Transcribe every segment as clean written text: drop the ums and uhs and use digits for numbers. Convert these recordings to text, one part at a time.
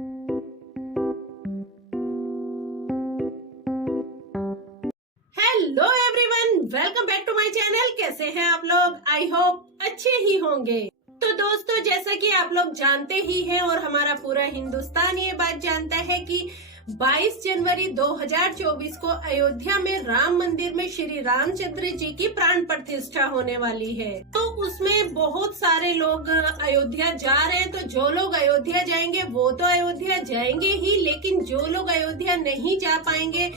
Hello everyone, welcome back to my channel. कैसे हैं आप लोग? आई होप अच्छे ही होंगे। तो दोस्तों, जैसा कि आप लोग जानते ही हैं और हमारा पूरा हिंदुस्तान ये बात जानता है कि 22 जनवरी 2024 को अयोध्या में राम मंदिर में श्री रामचंद्र जी की प्राण प्रतिष्ठा होने वाली है। तो उसमें बहुत सारे लोग अयोध्या जा रहे हैं। तो जो लोग अयोध्या जाएंगे वो तो अयोध्या जाएंगे ही, लेकिन जो लोग अयोध्या नहीं जा पाएंगे,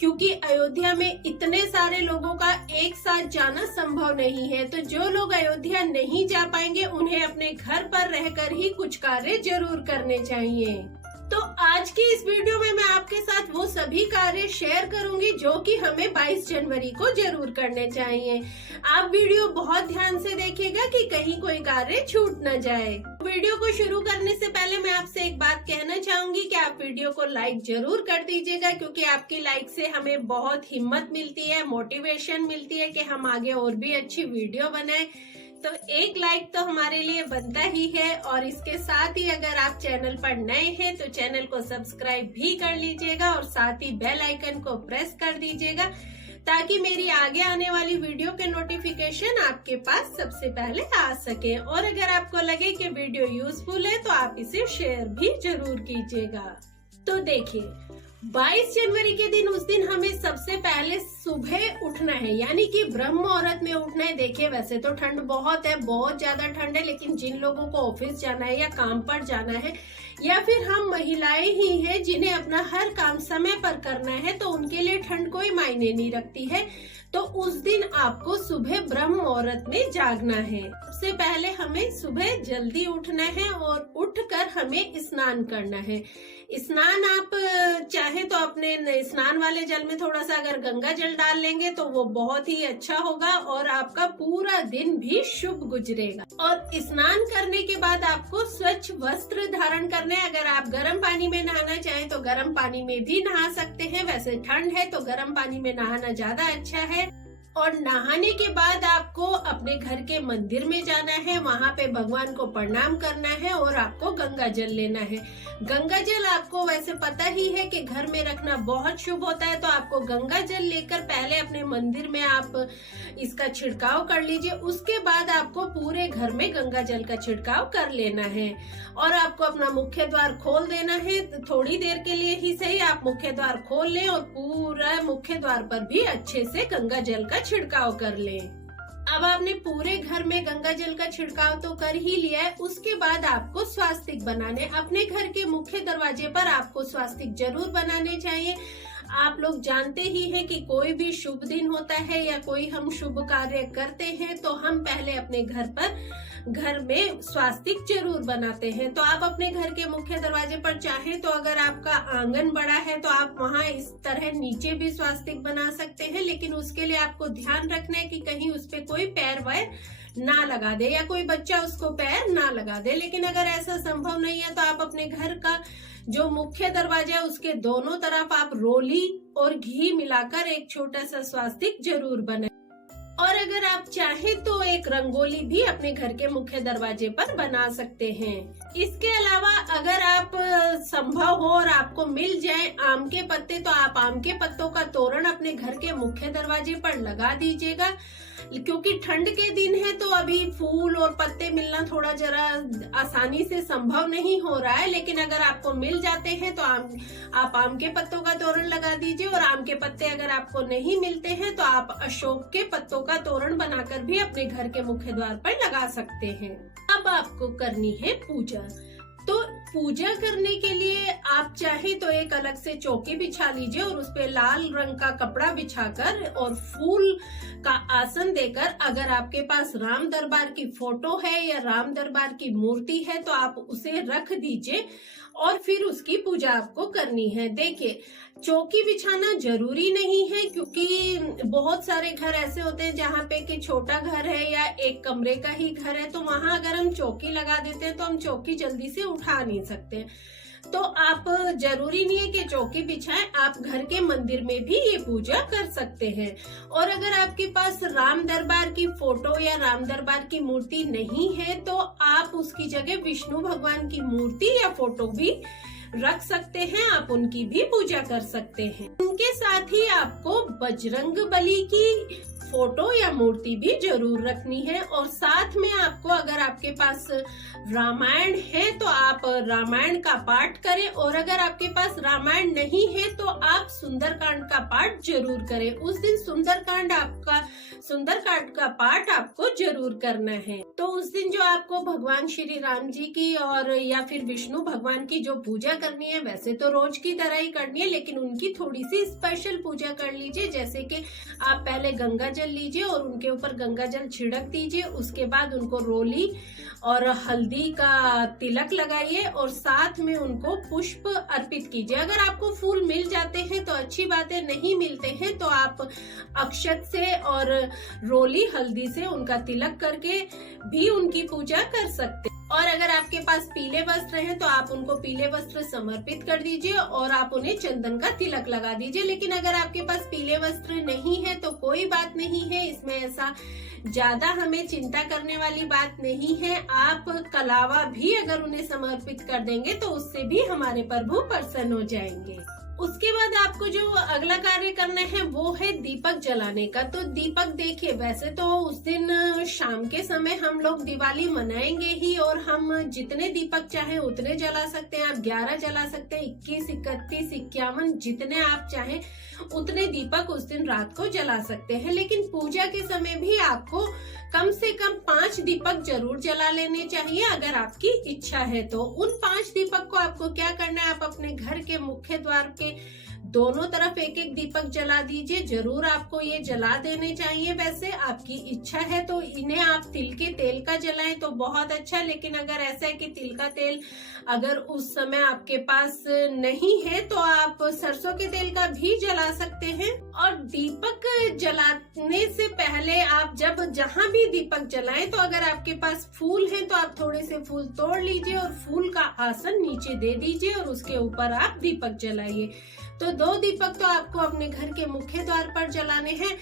क्योंकि अयोध्या में इतने सारे लोगों का एक साथ जाना संभव नहीं है, तो जो लोग अयोध्या नहीं जा पाएंगे उन्हें अपने घर पर रहकर ही कुछ कार्य जरूर करने चाहिए। तो आज की इस वीडियो में मैं आपके साथ वो सभी कार्य शेयर करूंगी जो कि हमें 22 जनवरी को जरूर करने चाहिए। आप वीडियो बहुत ध्यान से देखिएगा कि कहीं कोई कार्य छूट न जाए। वीडियो को शुरू करने से पहले मैं आपसे एक बात कहना चाहूंगी कि आप वीडियो को लाइक जरूर कर दीजिएगा, क्योंकि आपकी लाइक से हमें बहुत हिम्मत मिलती है, मोटिवेशन मिलती है कि हम आगे और भी अच्छी वीडियो बनाएं। तो एक लाइक तो हमारे लिए बनता ही है। और इसके साथ ही अगर आप चैनल पर नए हैं तो चैनल को सब्सक्राइब भी कर लीजिएगा और साथ ही बेल आइकन को प्रेस कर दीजिएगा, ताकि मेरी आगे आने वाली वीडियो के नोटिफिकेशन आपके पास सबसे पहले आ सके। और अगर आपको लगे कि वीडियो यूजफुल है तो आप इसे शेयर भी जरूर कीजिएगा। तो देखिए, 22 जनवरी के दिन, उस दिन हमें सबसे पहले सुबह उठना है, यानी कि ब्रह्म मुहूर्त में उठना है। देखिए, वैसे तो ठंड बहुत है, बहुत ज्यादा ठंड है, लेकिन जिन लोगों को ऑफिस जाना है या काम पर जाना है, या फिर हम महिलाएं ही हैं जिन्हें अपना हर काम समय पर करना है, तो उनके लिए ठंड कोई मायने नहीं रखती है। तो उस दिन आपको सुबह ब्रह्म मुहूर्त में जागना है। सबसे पहले हमें सुबह जल्दी उठना है और उठकर हमें स्नान करना है। स्नान आप चाहे तो अपने स्नान वाले जल में थोड़ा सा अगर गंगा जल डाल लेंगे तो वो बहुत ही अच्छा होगा और आपका पूरा दिन भी शुभ गुजरेगा। और स्नान करने के बाद आपको स्वच्छ वस्त्र धारण करने। अगर आप गर्म पानी में नहाना चाहें तो गर्म पानी में भी नहा सकते हैं। वैसे ठंड है तो गर्म पानी में नहाना ज्यादा अच्छा है। और नहाने के बाद आपको अपने घर के मंदिर में जाना है, वहाँ पे भगवान को प्रणाम करना है और आपको गंगा जल लेना है। गंगा जल आपको वैसे पता ही है कि घर में रखना बहुत शुभ होता है, तो आपको गंगा जल लेकर पहले अपने मंदिर में आप इसका छिड़काव कर लीजिए। उसके बाद आपको पूरे घर में गंगा जल का छिड़काव कर लेना है और आपको अपना मुख्य द्वार खोल देना है। थोड़ी देर के लिए ही सही, आप मुख्य द्वार खोल लें और पूरा मुख्य द्वार पर भी अच्छे से गंगा जल का छिड़काव कर लें। अब आपने पूरे घर में गंगा जल का छिड़काव तो कर ही लिया है। उसके बाद आपको स्वास्तिक बनाने, अपने घर के मुख्य दरवाजे पर आपको स्वास्तिक जरूर बनाने चाहिए। आप लोग जानते ही हैं कि कोई भी शुभ दिन होता है या कोई हम शुभ कार्य करते हैं तो हम पहले अपने घर में स्वास्तिक जरूर बनाते हैं। तो आप अपने घर के मुख्य दरवाजे पर चाहें तो अगर आपका आंगन बड़ा है तो आप वहाँ इस तरह नीचे भी स्वास्तिक बना सकते हैं, लेकिन उसके लिए आपको ध्यान रखना है कि कहीं उस पे कोई पैर वैर ना लगा दे या कोई बच्चा उसको पैर ना लगा दे। लेकिन अगर ऐसा संभव नहीं है तो आप अपने घर का जो मुख्य दरवाजा है उसके दोनों तरफ आप रोली और घी मिलाकर एक छोटा सा स्वास्तिक जरूर बनाएं। और अगर आप चाहें तो एक रंगोली भी अपने घर के मुख्य दरवाजे पर बना सकते हैं। इसके अलावा अगर आप संभव हो और आपको मिल जाए आम के पत्ते, तो आप आम के पत्तों का तोरण अपने घर के मुख्य दरवाजे पर लगा दीजिएगा। क्योंकि ठंड के दिन है तो अभी फूल और पत्ते मिलना थोड़ा जरा आसानी से संभव नहीं हो रहा है, लेकिन अगर आपको मिल जाते हैं तो आप आम के पत्तों का तोरण लगा दीजिए। और आम के पत्ते अगर आपको नहीं मिलते हैं तो आप अशोक के पत्तों का तोरण बनाकर भी अपने घर के मुख्य द्वार पर लगा सकते हैं। अब आपको करनी है पूजा। तो पूजा करने के लिए आप चाहे तो एक अलग से चौकी बिछा लीजिए और उस पे लाल रंग का कपड़ा बिछाकर और फूल का आसन देकर, अगर आपके पास राम दरबार की फोटो है या राम दरबार की मूर्ति है तो आप उसे रख दीजिए और फिर उसकी पूजा आपको करनी है। देखिए, चौकी बिछाना जरूरी नहीं है, क्योंकि बहुत सारे घर ऐसे होते हैं जहाँ पे कि छोटा घर है या एक कमरे का ही घर है, तो वहाँ अगर हम चौकी लगा देते हैं तो हम चौकी जल्दी से उठा नहीं नहीं सकते। तो आप जरूरी नहीं है कि चौकी बिछाएं, आप घर के मंदिर में भी ये पूजा कर सकते हैं। और अगर आपके पास राम दरबार की फोटो या राम दरबार की मूर्ति नहीं है तो आप उसकी जगह विष्णु भगवान की मूर्ति या फोटो भी रख सकते हैं, आप उनकी भी पूजा कर सकते हैं। उनके साथ ही आपको बजरंग बली की फोटो या मूर्ति भी जरूर रखनी है। और साथ में आपको, अगर आपके पास रामायण है तो आप रामायण का पाठ करें, और अगर आपके पास रामायण नहीं है तो आप सुंदरकांड का पाठ जरूर करें। उस दिन सुंदरकांड का पाठ आपको जरूर करना है। तो उस दिन जो आपको भगवान श्री राम जी की और या फिर विष्णु भगवान की जो पूजा करनी है, वैसे तो रोज की तरह ही करनी है, लेकिन उनकी थोड़ी सी स्पेशल पूजा कर लीजिए। जैसे कि आप पहले गंगा जल लीजिए और उनके ऊपर गंगा जल छिड़क दीजिए, उसके बाद उनको रोली और हल्दी का तिलक लगाइए और साथ में उनको पुष्प अर्पित कीजिए। अगर आपको फूल मिल जाते हैं तो अच्छी बात है, नहीं मिलते हैं तो आप अक्षत से और रोली हल्दी से उनका तिलक करके भी उनकी पूजा कर सकते हैं। और अगर आपके पास पीले वस्त्र हैं तो आप उनको पीले वस्त्र समर्पित कर दीजिए और आप उन्हें चंदन का तिलक लगा दीजिए। लेकिन अगर आपके पास पीले वस्त्र नहीं है तो कोई बात नहीं है, इसमें ऐसा ज्यादा हमें चिंता करने वाली बात नहीं है। आप कलावा भी अगर उन्हें समर्पित कर देंगे तो उससे भी हमारे प्रभु प्रसन्न हो जाएंगे। उसके बाद आपको जो अगला कार्य करना है वो है दीपक जलाने का। तो दीपक देखिए, वैसे तो उस दिन शाम के समय हम लोग दिवाली मनाएंगे ही और हम जितने दीपक चाहे उतने जला सकते हैं। आप 11 जला सकते हैं, 21, 31, 51 जितने आप चाहें उतने दीपक उस दिन रात को जला सकते हैं। लेकिन पूजा के समय भी आपको कम से कम 5 दीपक जरूर जला लेने चाहिए अगर आपकी इच्छा है तो। उन 5 दीपक को आपको क्या करना है, आप अपने घर के मुख्य द्वार के दोनों तरफ एक एक दीपक जला दीजिए। जरूर आपको ये जला देने चाहिए। वैसे आपकी इच्छा है तो इन्हें आप तिल के तेल का जलाएं तो बहुत अच्छा। लेकिन अगर ऐसा है कि तिल का तेल अगर उस समय आपके पास नहीं है तो आप सरसों के तेल का भी जला सकते हैं। और दीपक जलाने से पहले आप जब जहां भी दीपक जलाएं तो अगर आपके पास फूल हैं तो आप थोड़े से फूल तोड़ लीजिए और फूल का आसन नीचे दे दीजिए और उसके ऊपर आप दीपक जलाइए। तो 2 दीपक तो आपको अपने घर के मुख्य द्वार पर जलाने हैं।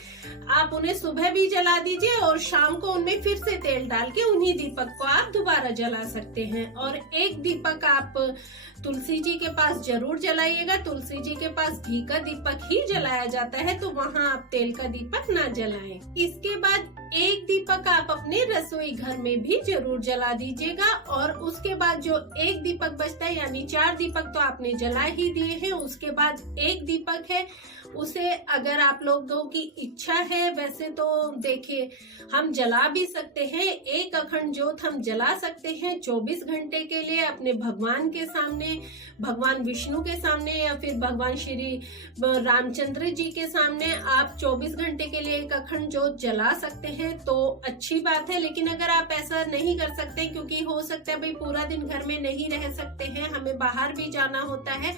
आप उन्हें सुबह भी जला दीजिए और शाम को उनमें फिर से तेल डाल के उन्हीं दीपक को आप दोबारा जला सकते हैं। और एक दीपक आप तुलसी जी के पास जरूर जलाइएगा। तुलसी जी के पास घी का दीपक ही जलाया जाता है तो वहाँ आप तेल का दीपक ना जलाएं। इसके बाद एक दीपक आप अपने रसोई घर में भी जरूर जला दीजिएगा। और उसके बाद जो एक दीपक बचता है, यानी 4 दीपक तो आपने जला ही दिए हैं, उसके बाद एक दीपक है, उसे अगर आप लोगों की इच्छा है, वैसे तो देखिए हम जला भी सकते हैं। एक अखंड ज्योत हम जला सकते हैं 24 घंटे के लिए अपने भगवान के सामने, भगवान विष्णु के सामने या फिर भगवान श्री रामचंद्र जी के सामने आप 24 घंटे के लिए एक अखंड ज्योत जला सकते हैं तो अच्छी बात है। लेकिन अगर आप ऐसा नहीं कर सकते, क्योंकि हो सकता है भाई पूरा दिन घर में नहीं रह सकते हैं, हमें बाहर भी जाना होता है,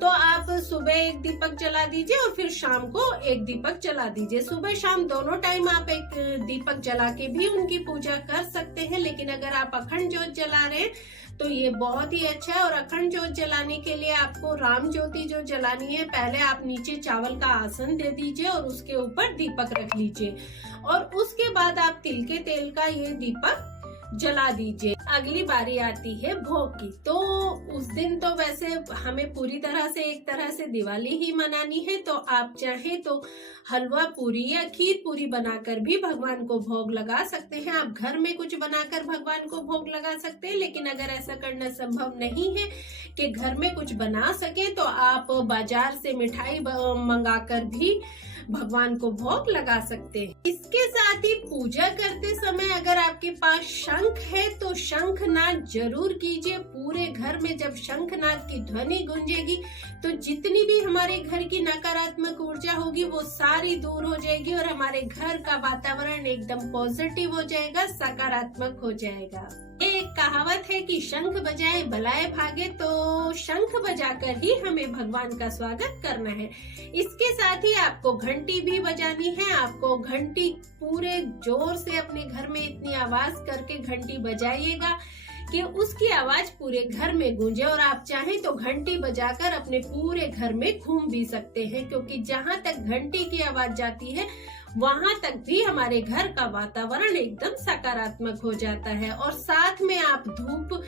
तो आप सुबह एक दीपक जला दीजिए और फिर शाम को एक दीपक जला दीजिए। सुबह शाम दोनों टाइम आप एक दीपक जला के भी उनकी पूजा कर सकते हैं। लेकिन अगर आप अखंड ज्योत जला रहे हैं तो ये बहुत ही अच्छा है। और अखंड ज्योत जलाने के लिए आपको राम ज्योति जो जलानी है, पहले आप नीचे चावल का आसन दे दीजिए और उसके ऊपर दीपक रख लीजिए और उसके बाद आप तिल के तेल का ये दीपक जला दीजिए। अगली बारी आती है भोग की। तो उस दिन तो वैसे हमें पूरी तरह से एक तरह से दिवाली ही मनानी है, तो आप चाहे तो हलवा पूरी या खीर पूरी बनाकर भी भगवान को भोग लगा सकते हैं। आप घर में कुछ बनाकर भगवान को भोग लगा सकते हैं। लेकिन अगर ऐसा करना संभव नहीं है कि घर में कुछ बना सके तो आप बाजार से मिठाई मंगाकर भी भगवान को भोग लगा सकते हैं। इसके साथ ही पूजा करते समय अगर आपके पास शंख है तो शंखनाद जरूर कीजिए। पूरे घर में जब शंखनाद की ध्वनि गूंजेगी तो जितनी भी हमारे घर की नकारात्मक ऊर्जा होगी वो सारी दूर हो जाएगी और हमारे घर का वातावरण एकदम पॉजिटिव हो जाएगा, सकारात्मक हो जाएगा। एक कहावत है कि शंख बजाए बलाए भागे, तो शंख बजाकर ही हमें भगवान का स्वागत करना है। इसके साथ ही आपको घंटी भी बजानी है। आपको घंटी पूरे जोर से अपने घर में इतनी आवाज करके घंटी बजाइएगा कि उसकी आवाज पूरे घर में गूंजे, और आप चाहें तो घंटी बजाकर अपने पूरे घर में घूम भी सकते हैं, क्योंकि जहाँ तक घंटी की आवाज जाती है वहां तक भी हमारे घर का वातावरण एकदम सकारात्मक हो जाता है। और साथ में आप धूप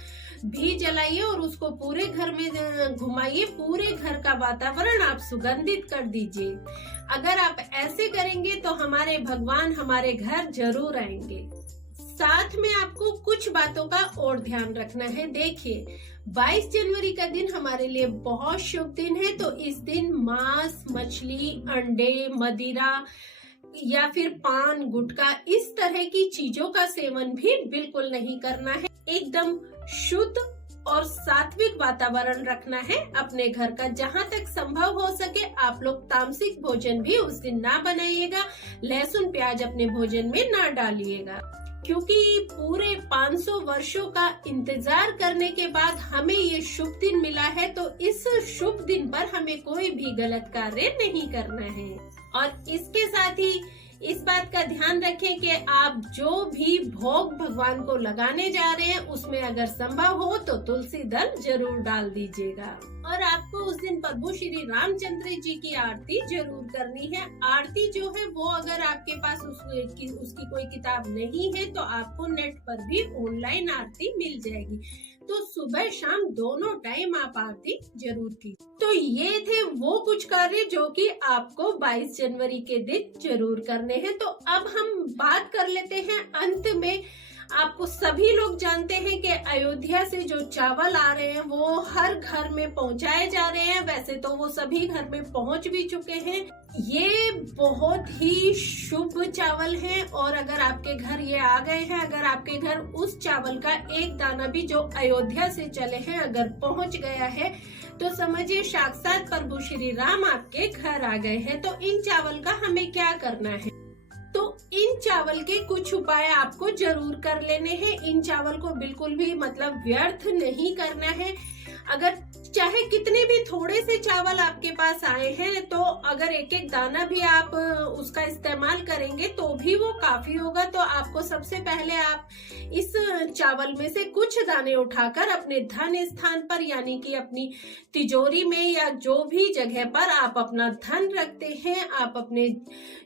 भी जलाइए और उसको पूरे घर में घुमाइए, पूरे घर का वातावरण आप सुगंधित कर दीजिए। अगर आप ऐसे करेंगे तो हमारे भगवान हमारे घर जरूर आएंगे। साथ में आपको कुछ बातों का और ध्यान रखना है। देखिए, 22 जनवरी का दिन हमारे लिए बहुत शुभ दिन है, तो इस दिन मांस, मछली, अंडे, मदिरा या फिर पान, गुटखा इस तरह की चीजों का सेवन भी बिल्कुल नहीं करना है। एकदम शुद्ध और सात्विक वातावरण रखना है अपने घर का। जहाँ तक संभव हो सके आप लोग तामसिक भोजन भी उस दिन ना बनाइएगा, लहसुन प्याज अपने भोजन में ना डालिएगा, क्योंकि पूरे 500 वर्षों का इंतजार करने के बाद हमें ये शुभ दिन मिला है, तो इस शुभ दिन पर हमें कोई भी गलत कार्य नहीं करना है। और इसके साथ ही इस बात का ध्यान रखें कि आप जो भी भोग भगवान को लगाने जा रहे हैं उसमें अगर संभव हो तो तुलसी दल जरूर डाल दीजिएगा। और आपको उस दिन प्रभु श्री रामचंद्र जी की आरती जरूर करनी है। आरती जो है वो अगर आपके पास उसकी कोई किताब नहीं है तो आपको नेट पर भी ऑनलाइन आरती मिल जाएगी, तो सुबह शाम दोनों टाइम आप आरती जरूर की। तो ये थे वो कुछ कार्य जो कि आपको 22 जनवरी के दिन जरूर करने हैं। तो अब हम बात कर लेते हैं अंत में। आपको सभी लोग जानते हैं कि अयोध्या से जो चावल आ रहे हैं वो हर घर में पहुंचाए जा रहे हैं। वैसे तो वो सभी घर में पहुंच भी चुके हैं। ये बहुत ही शुभ चावल हैं, और अगर आपके घर ये आ गए हैं, अगर आपके घर उस चावल का एक दाना भी जो अयोध्या से चले हैं अगर पहुंच गया है, तो समझिए साक्षात प्रभु श्री राम आपके घर आ गए हैं। तो इन चावल का हमें क्या करना है? तो इन चावल के कुछ उपाय आपको जरूर कर लेने हैं। इन चावल को बिल्कुल भी मतलब व्यर्थ नहीं करना है। अगर चाहे कितने भी थोड़े से चावल आपके पास आए हैं, तो अगर एक एक दाना भी आप उसका इस्तेमाल करेंगे तो भी वो काफी होगा। तो आपको सबसे पहले आप इस चावल में से कुछ दाने उठाकर अपने धन स्थान पर, यानी कि अपनी तिजोरी में या जो भी जगह पर आप अपना धन रखते हैं, आप अपने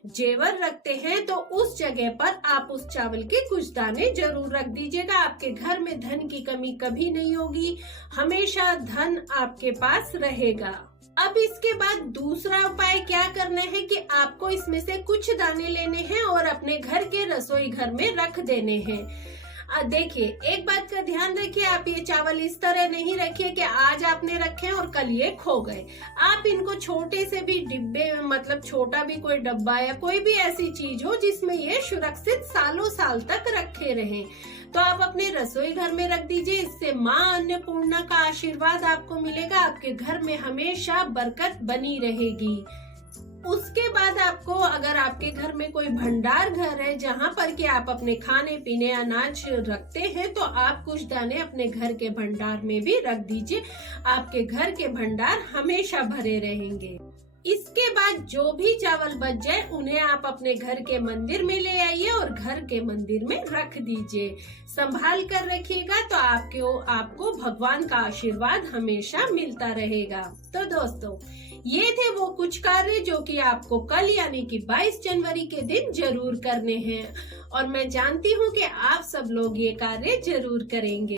जेवर रखते हैं, तो उस जगह पर आप उस चावल के कुछ दाने जरूर रख दीजिएगा। आपके घर में धन की कमी कभी नहीं होगी, हमेशा धन आपके पास रहेगा। अब इसके बाद दूसरा उपाय क्या करना है कि आपको इसमें से कुछ दाने लेने हैं और अपने घर के रसोई घर में रख देने हैं। देखिए, एक बात का ध्यान रखिए, आप ये चावल इस तरह नहीं रखिए कि आज आपने रखे और कल ये खो गए। आप इनको छोटे से भी डिब्बे, मतलब छोटा भी कोई डब्बा या कोई भी ऐसी चीज हो जिसमें ये सुरक्षित सालों साल तक रखे रहें, तो आप अपने रसोई घर में रख दीजिए। इससे माँ अन्नपूर्णा का आशीर्वाद आपको मिलेगा, आपके घर में हमेशा बरकत बनी रहेगी। उसके बाद आपको, अगर आपके घर में कोई भंडार घर है जहाँ पर कि आप अपने खाने पीने अनाज रखते हैं, तो आप कुछ दाने अपने घर के भंडार में भी रख दीजिए। आपके घर के भंडार हमेशा भरे रहेंगे। इसके बाद जो भी चावल बच जाए उन्हें आप अपने घर के मंदिर में ले आइए और घर के मंदिर में रख दीजिए। संभाल कर रखिएगा, तो आपको भगवान का आशीर्वाद हमेशा मिलता रहेगा। तो दोस्तों, ये थे वो कुछ कार्य जो कि आपको कल यानी कि 22 जनवरी के दिन जरूर करने हैं, और मैं जानती हूँ कि आप सब लोग ये कार्य जरूर करेंगे।